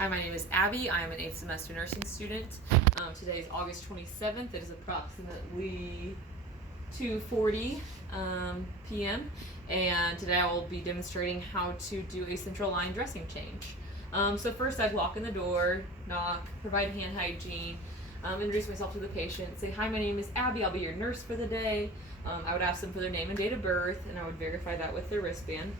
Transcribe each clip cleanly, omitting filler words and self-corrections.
Hi, my name is Abby. I am an 8th semester nursing student. Today is August 27th. It is approximately 2:40 p.m. and today I will be demonstrating how to do a central line dressing change. So first I'd walk in the door, knock, provide hand hygiene, introduce myself to the patient, say, hi, my name is Abby, I'll be your nurse for the day. I would ask them for their name and date of birth, and I would verify that with their wristband.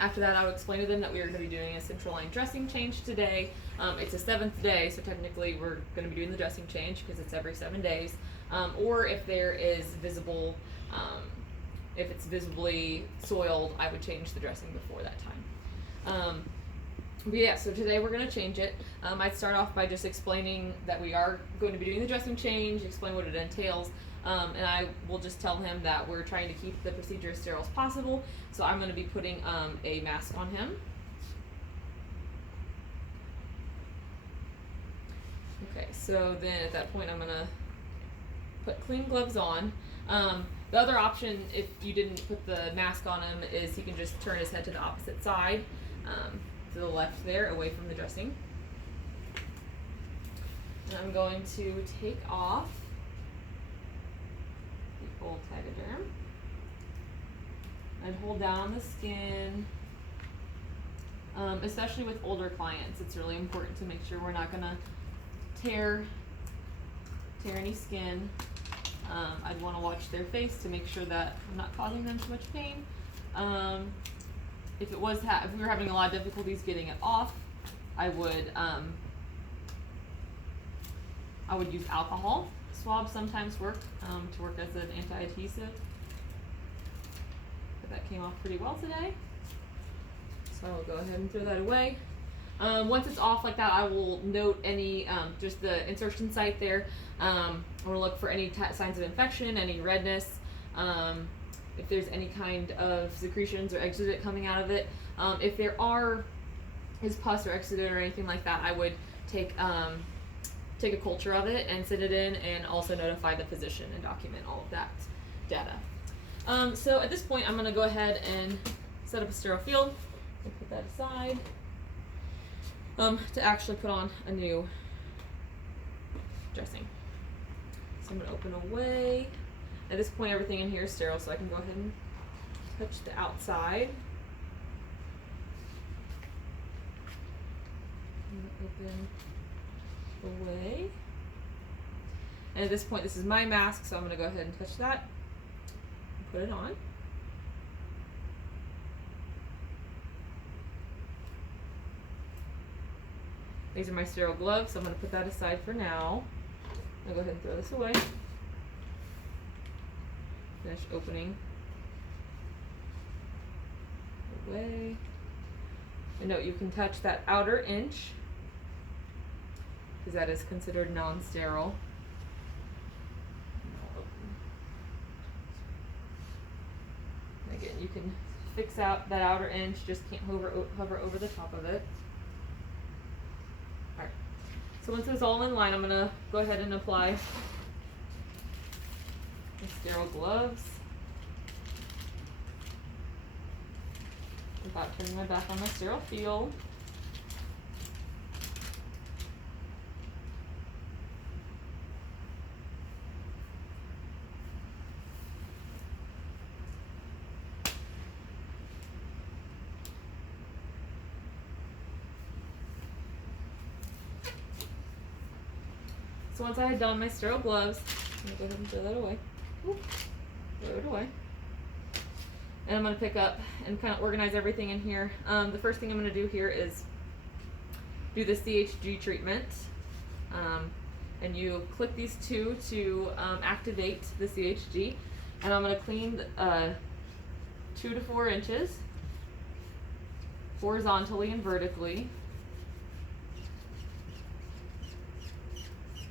After that, I would explain to them that we are going to be doing a central line dressing change today. It's a 7th day, so technically we're going to be doing the dressing change because it's every 7 days. Or if there is visible, if it's visibly soiled, I would change the dressing before that time. But yeah, so today we're going to change it. I'd start off by just explaining that we are going to be doing the dressing change, explain what it entails, and I will just tell him that we're trying to keep the procedure as sterile as possible. So I'm going to be putting a mask on him. Okay, so then at that point I'm going to put clean gloves on. The other option, if you didn't put the mask on him, is he can just turn his head to the opposite side, to the left there, away from the dressing. And I'm going to take off the old Tegaderm and hold down on the skin. Especially with older clients, it's really important to make sure we're not going to tear any skin. I'd want to watch their face to make sure that I'm not causing them too much pain. If we were having a lot of difficulties getting it off, I would use alcohol. Swabs sometimes work to work as an anti-adhesive. But that came off pretty well today. So I'll go ahead and throw that away. Once it's off like that, I will note any, just the insertion site there. I'm going to look for any signs of infection, any redness, if there's any kind of secretions or exudate coming out of it. If there is pus or exudate or anything like that, I would take a culture of it and send it in, and also notify the physician and document all of that data. So at this point, I'm going to go ahead and set up a sterile field and put that aside to actually put on a new dressing. So I'm going to open away. At this point, everything in here is sterile, so I can go ahead and touch the outside. Open away. And at this point, this is my mask, so I'm going to go ahead and touch that and put it on. These are my sterile gloves, so I'm going to put that aside for now. I'll go ahead and throw this away. Finish opening away. And note, you can touch that outer inch because that is considered non-sterile. Again, you can fix out that outer inch, just can't hover over the top of it. Alright, so once it's all in line, I'm going to go ahead and apply the sterile gloves without turning my back on my sterile field. So once I had done my sterile gloves, I'm going to go ahead and throw that away. Throw it away. And I'm going to pick up and kind of organize everything in here. The first thing I'm going to do here is do the CHG treatment. And you click these two to activate the CHG. And I'm going to clean 2 to 4 inches horizontally and vertically.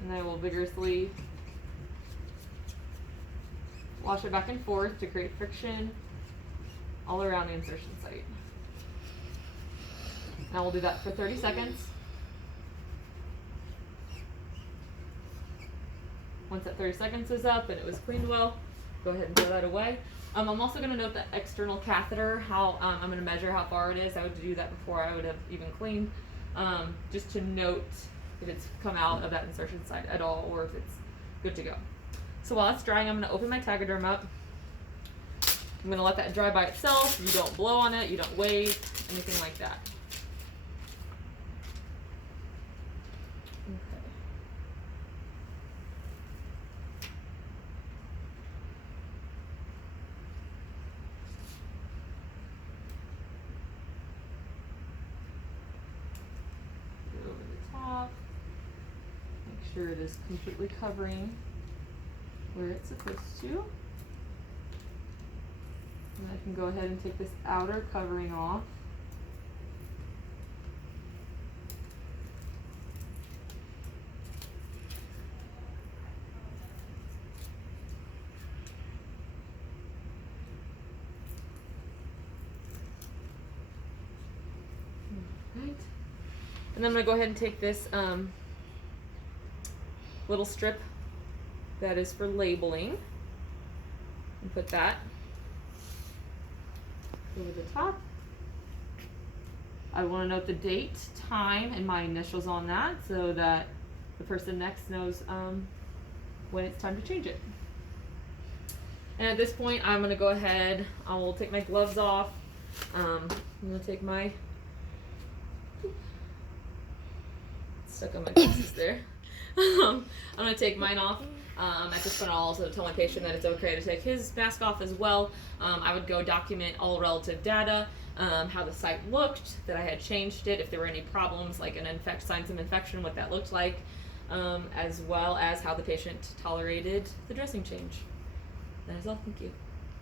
And I will vigorously wash it back and forth to create friction all around the insertion site. Now we'll do that for 30 seconds. Once that 30 seconds is up and it was cleaned well, go ahead and throw that away. I'm also going to note the external catheter, how I'm going to measure how far it is. I would do that before I would have even cleaned. just to note if it's come out of that insertion site at all or if it's good to go. So while it's drying, I'm going to open my Tegaderm up. I'm going to let that dry by itself. You don't blow on it, you don't wave, anything like that. Okay. Go over the top. Make sure it is completely covering where it's supposed to. And I can go ahead and take this outer covering off. Right. And then I'm going to go ahead and take this little strip that is for labeling and put that over the top. I want to note the date, time, and my initials on that so that the person next knows when it's time to change it. And at this point, I'm going to go ahead, I will take my gloves off. I'm going to take my, stuck on my glasses there. I'm going to take mine off. At this point, I'll also tell my patient that it's okay to take his mask off as well. I would go document all relative data, how the site looked, that I had changed it, if there were any problems like signs of infection, what that looked like, as well as how the patient tolerated the dressing change. That is all. Thank you.